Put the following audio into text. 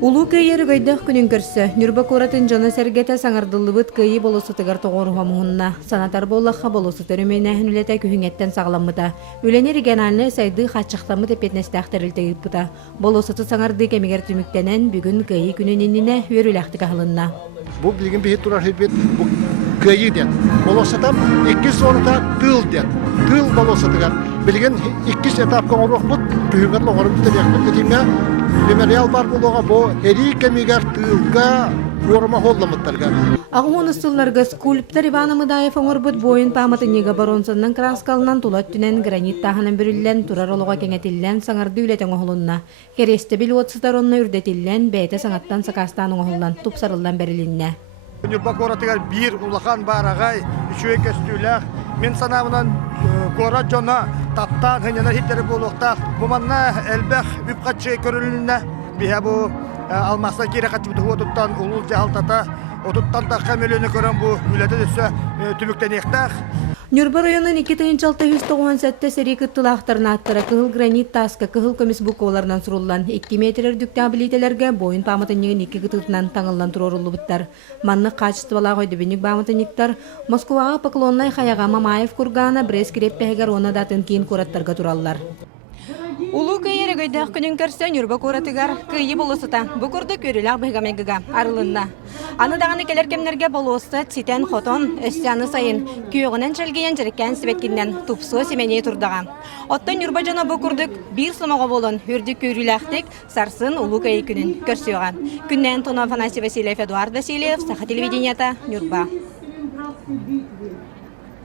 Улуу көйер гайдах күнүн көрсө, Нүрба Куратын жана сергете саңардылыбыт көйі болосытыгар тоғырға мұғынна. Санатар болаққа болосытыр өмейнәхін үлеті күхіңеттен сағаламыта. Үленер региональны сайды қатшықтамы тепетнестәқтірілті ұпыта. Болосыты саңарды кемегер түміктенен бүгін көйі күнінініне өріләқті қағылынна. Бұл білген бейт тұрар хелбет бұл көйі ден. Болосытам 2 зорыта тыл ден. Тыл болосытыгар. Білген 2 этап көңіруқ бұд, күхіңгер лоғырым түтебек Мемориал бар болуға бұл әри кемегер тылға орыма холламыттарға. Ағуын ұстылларға скульптор Иван Амыдаев оңырбыт бойын паматынеға баронсынның краскалынан тулат түнен гранит тағынан бүріллен тұрар олуға кеңетіллен саңарды үлетен оғылынна. Кересті біл отсыздар онына үрдетіллен бәйті саңаттан сақастан оғылан тұпсарылдан бәрілінне. Нүрба Куратыгар бір улахан бар ағай, үшуе көстүләқ. Мен санамынан Кура жона таптан хынянар хиттері болуқтақ. Бұманна әлбәқ үпқатшы көрілінне. Бейе бұл алмасына кері қатшыбыды отыттан ұлыл жағалтата. Отыттан таққа мөліні көрін бұл үлеті түсі түміктен ектақ. Нүрба районын 2-697 сәрі күттілақтарына аттыра кығыл гранит таска кығыл көміс бұқоларынан сұрулан 2 метр дүкті абилетелерге бойын паматыннығын 2 күтілтінен таңылан тұрорулы бұттар. Манны қачыстывала қойды бенік баматынниктар Москваға Поклоннай Хаяға Мамаев Кургана Брес Креппегер оны датын кейін көраттарға тұраллар. Улуу көйері көйдәқ күнін көрсе Нүрба Куратыгар көйі болысыта. Бұқырды көріліғ бұйғамегіға арылынна. Аныдағаны келер кемнерге болуысы цитен хотон өстяны сайын күйіғінен шелгейен жүріккен сібеткінден тұпсуы семене тұрдаға. Отты Нүрба жана бұқырдық бір сымаға болын үрді көріліқтік сарсын улуу көйі күнін көрсеуға. Күннен Тонов Афанасий Васильев, Эдуард Васильев, Саха телевиденията, Нүрба.